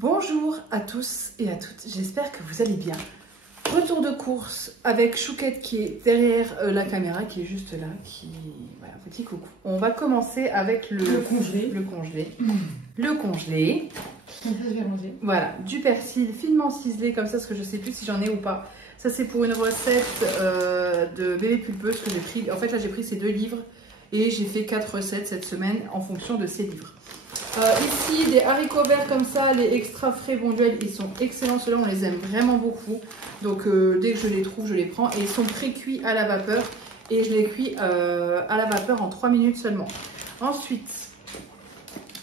Bonjour à tous et à toutes, j'espère que vous allez bien. Retour de course avec Chouquette qui est derrière la caméra, qui est juste là, qui... Voilà, petit coucou. On va commencer avec le congelé. Le congelé. Voilà, du persil finement ciselé comme ça, parce que je sais plus si j'en ai ou pas. Ça c'est pour une recette de bébé pulpeuse que j'ai pris. En fait là j'ai pris ces 2 livres et j'ai fait 4 recettes cette semaine en fonction de ces livres. Ici des haricots verts comme ça, les extra frais Bonduelle, ils sont excellents, ceux-là on les aime vraiment beaucoup. Donc dès que je les trouve je les prends et ils sont pré-cuits à la vapeur et je les cuis à la vapeur en 3 minutes seulement. Ensuite,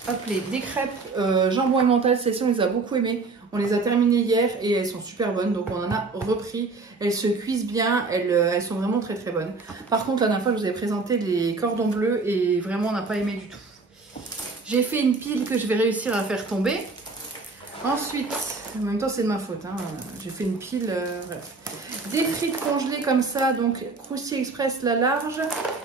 hop, des crêpes jambon et mental, celles-ci on les a beaucoup aimées. On les a terminées hier et elles sont super bonnes, donc on en a repris. Elles se cuisent bien, elles sont vraiment très très bonnes. Par contre la dernière fois je vous avais présenté les cordons bleus et vraiment on n'a pas aimé du tout. J'ai fait une pile que je vais réussir à faire tomber. Ensuite, en même temps c'est de ma faute, hein. J'ai fait une pile, voilà. Des frites congelées comme ça, donc Crousty Express la large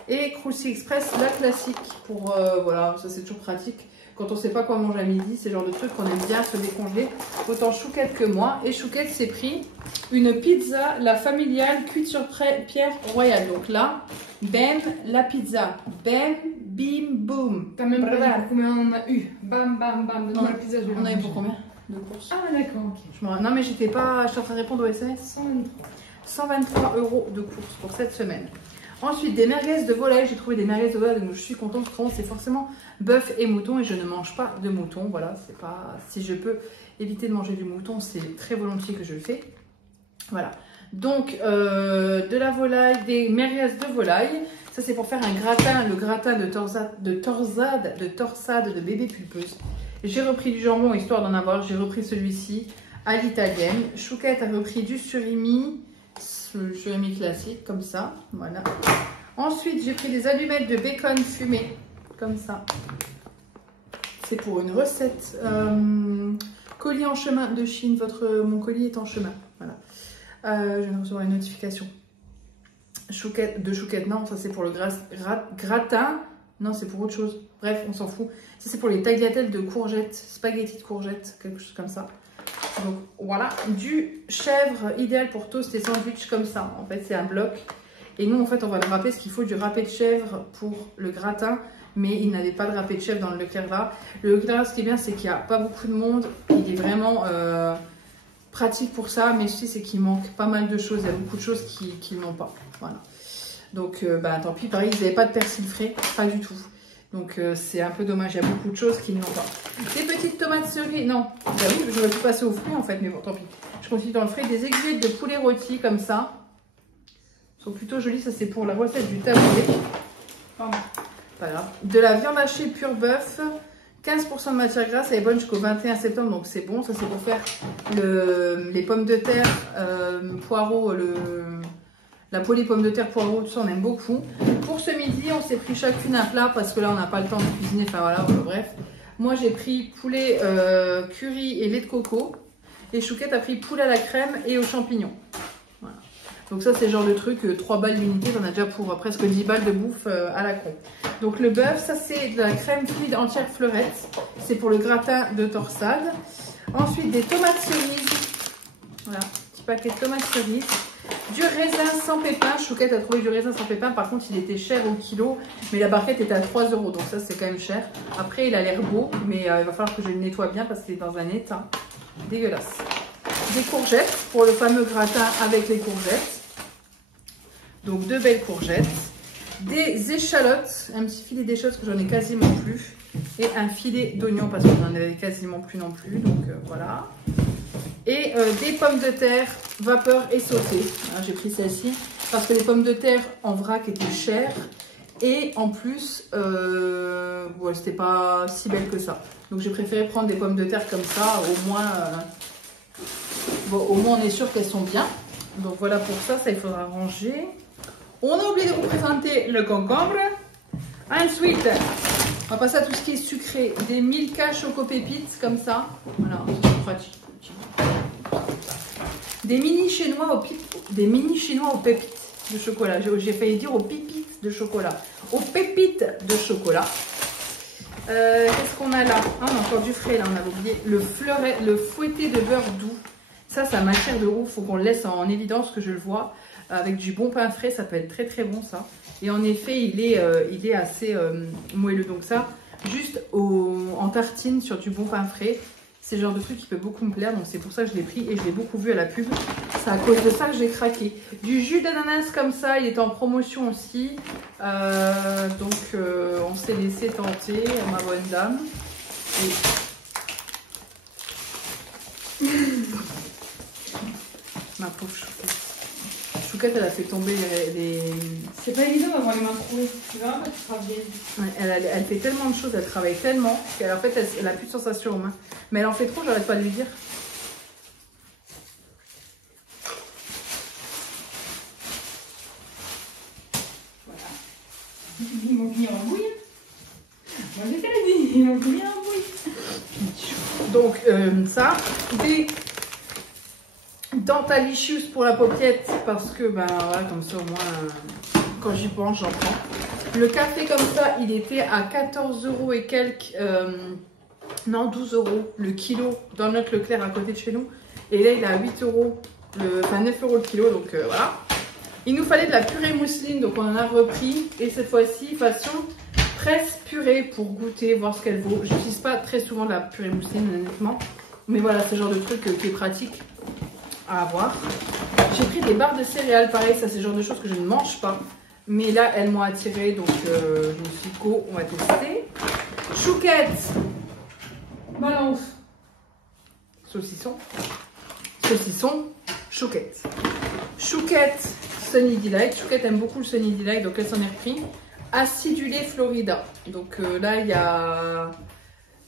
et Crousty Express la classique. Pour, voilà, ça c'est toujours pratique. Quand on ne sait pas quoi manger à midi, c'est le genre de truc qu'on aime bien se décongeler. Autant Chouquette que moi. Et Chouquette s'est pris une pizza, la familiale, cuite sur pierre royale. Donc là, bam, la pizza. Bam, bim, boum. T'as même pas dit pour combien on a eu. Bam, bam, bam. Non, la pizza, on a eu pour combien de courses? Ah d'accord, ok. Non mais j'étais pas... Je suis en train de répondre au SMS. 123. 123 € de courses pour cette semaine. Ensuite, des merguez de volaille. J'ai trouvé des merguez de volaille, donc je suis contente. Parce que c'est forcément bœuf et mouton et je ne mange pas de mouton. Voilà, c'est pas... Si je peux éviter de manger du mouton, c'est très volontiers que je le fais. Voilà. Donc, de la volaille, des merguez de volaille. Ça, c'est pour faire un gratin, le gratin de torsade de bébé pulpeuse. J'ai repris du jambon, histoire d'en avoir. J'ai repris celui-ci à l'italienne. Chouquette a repris du surimi. Le surimi classique, comme ça. Voilà. Ensuite, j'ai pris des allumettes de bacon fumé. Comme ça. C'est pour une recette. Colis en chemin de Chine. Mon colis est en chemin. Voilà. Je viens de recevoir une notification. Chouquette, non, ça c'est pour le gratin. Non, c'est pour autre chose. Bref, on s'en fout. Ça c'est pour les tagliatelles de courgettes, spaghettis de courgettes, quelque chose comme ça. Donc voilà, du chèvre idéal pour toast et sandwich comme ça. En fait, c'est un bloc. Et nous, en fait, on va le râper, parce qu'il faut du râpé de chèvre pour le gratin. Mais il n'avait pas de râpé de chèvre dans le Leclerc là. Le Leclerc là, ce qui est bien, c'est qu'il n'y a pas beaucoup de monde. Il est vraiment pratique pour ça. Mais aussi, c'est qu'il manque pas mal de choses. Il y a beaucoup de choses qui n'ont pas. Voilà. Donc, bah, tant pis. Pareil, ils n'avaient pas de persil frais. Pas du tout. Donc, c'est un peu dommage. Il y a beaucoup de choses qui n'ont pas. Des petites tomates cerises. Non, bah oui, je vais tout passer aux fruits en fait. Mais bon, tant pis. Je continue dans le frais. Des aiguillettes de poulet rôti comme ça. Ils sont plutôt jolies. Ça, c'est pour la recette du taboulé. Pardon. Pas grave. De la viande hachée pur bœuf. 15% de matière grasse. Elle est bonne jusqu'au 21 septembre. Donc, c'est bon. Ça, c'est pour faire les pommes de terre, poireaux, la poêlée pommes de terre, poireaux, tout ça, on aime beaucoup. Pour ce midi, on s'est pris chacune un plat parce que là, on n'a pas le temps de cuisiner. Enfin, voilà, bref. Moi, j'ai pris poulet curry et lait de coco. Et Chouquette a pris poulet à la crème et aux champignons. Voilà. Donc ça, c'est le genre de truc, 3 balles l'unité. On a déjà pour presque 10 balles de bouffe à la con. Donc le bœuf, ça, c'est de la crème fluide entière fleurette. C'est pour le gratin de torsade. Ensuite, des tomates cerises. Voilà, petit paquet de tomates cerises. Du raisin sans pépins. Chouquette a trouvé du raisin sans pépins. Par contre, il était cher au kilo. Mais la barquette était à 3 €. Donc ça, c'est quand même cher. Après, il a l'air beau. Mais il va falloir que je le nettoie bien parce qu'il est dans un état dégueulasse. Des courgettes pour le fameux gratin avec les courgettes. Donc 2 belles courgettes. Des échalotes. Un petit filet d'échalotes que j'en ai quasiment plus. Et un filet d'oignon parce qu'on n'en avait quasiment plus non plus. Donc voilà. Et des pommes de terre vapeur et sautées. J'ai pris celle-ci parce que les pommes de terre en vrac étaient chères. Et en plus, ouais, c'était pas si belle que ça. Donc j'ai préféré prendre des pommes de terre comme ça. Au moins, on est sûr qu'elles sont bien. Donc voilà pour ça, il faudra ranger. On a oublié de vous présenter le concombre. Ensuite, on va passer à tout ce qui est sucré. Des Milka Choco Pépites comme ça. Voilà, c'est pratique. Des mini chinois aux pépites de chocolat. J'ai failli dire aux pépites de chocolat. Aux pépites de chocolat. Qu'est-ce qu'on a là? Ah, on a encore du frais là, on avait oublié. Le fouetté de beurre doux. Ça m'attire de ouf. Faut qu'on le laisse en évidence que je le vois. Avec du bon pain frais, ça peut être très très bon ça. Et en effet, il est assez moelleux. Donc ça, juste en tartine sur du bon pain frais, c'est le genre de truc qui peut beaucoup me plaire. Donc c'est pour ça que je l'ai pris et je l'ai beaucoup vu à la pub. C'est à cause de ça que j'ai craqué. Du jus d'ananas comme ça, il est en promotion aussi. Donc on s'est laissé tenter, ma bonne dame. Et... ma pauvre Chouquette. Chouquette, elle a fait tomber les... C'est pas évident d'avoir les mains trouées. Tu verras, tu seras vieille. Ouais, elle fait tellement de choses, elle travaille tellement qu'en fait, elle a plus de sensations aux mains. Mais elle en fait trop, j'arrête pas de lui dire. Ils m'ont mis en bouille. Moi j'ai fait la vie, ils m'ont mis en bouille. Donc ça, des Dentalicious pour la paupiette parce que ben voilà, comme ça au moins quand j'y pense j'en prends. Le café comme ça, il était à 14 € et quelques, non 12 € le kilo dans notre Leclerc à côté de chez nous. Et là il est à 8 €, enfin 9 € le kilo, donc voilà. Il nous fallait de la purée mousseline, donc on en a repris. Et cette fois-ci, façon presse purée pour goûter, voir ce qu'elle vaut. Je n'utilise pas très souvent de la purée mousseline, honnêtement. Mais voilà, c'est le genre de truc qui est pratique à avoir. J'ai pris des barres de céréales, pareil, ça c'est le genre de choses que je ne mange pas. Mais là, elles m'ont attirée, donc je me suis dit, go, on va tester. Chouquette. Balance. Saucisson. Saucisson. Chouquette. Chouquette. Sunny Delight. Chouquette aime beaucoup le Sunny Delight, donc elle s'en est repris. Acidulé Florida. Donc là, il y a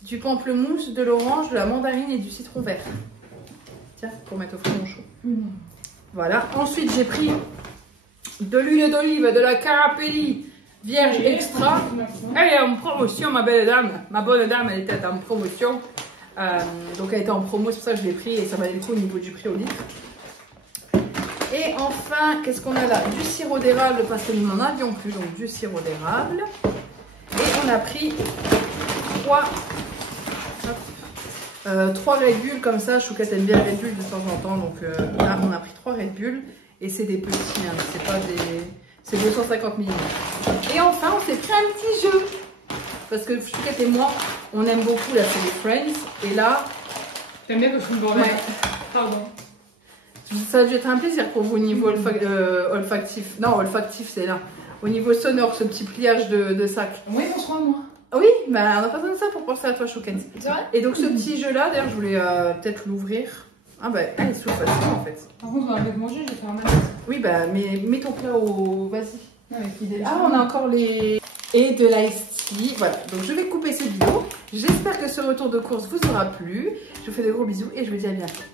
du pamplemousse, de l'orange, de la mandarine et du citron vert. Tiens, pour mettre au fromage chaud. Voilà. Ensuite, j'ai pris de l'huile d'olive, de la Carapelli vierge extra. Elle est en promotion, ma belle dame. Ma bonne dame, elle était en promotion. Donc elle était en promo, c'est pour ça que je l'ai pris et ça valait le coup au niveau du prix au litre. Et enfin, qu'est-ce qu'on a là? Du sirop d'érable, parce que nous n'en avions plus, donc du sirop d'érable. Et on a pris 3 Red Bull comme ça. Chouquette aime bien Red Bull de temps en temps, donc là on a pris 3 Red Bull. Et c'est des petits, hein, c'est pas des... c'est 250 ml. Et enfin, on s'est pris un petit jeu. Parce que Chouquette et moi, on aime beaucoup la série Friends. Et là... T'aimes bien que je suis le bordel. Ouais. Pardon. Ça a dû être un plaisir pour vous au niveau olfactif. Non, olfactif, c'est là. Au niveau sonore, ce petit pliage de sac. Oui, bonsoir, moi. Oui, bah, on n'a pas besoin de ça pour penser à toi, Chouquette. C'est vrai? Et donc, ce petit jeu-là, d'ailleurs, je voulais peut-être l'ouvrir. Ah, bah, elle s'ouvre facilement, en fait. Par contre, on va peut-être manger, je vais faire un match. Oui, bah, mais mets ton plat au... Vas-y. Non, mais qui déjà. Ah, on a encore les... Et de l'ice tea. Voilà, donc je vais couper cette vidéo. J'espère que ce retour de course vous aura plu. Je vous fais de gros bisous et je vous dis à bientôt.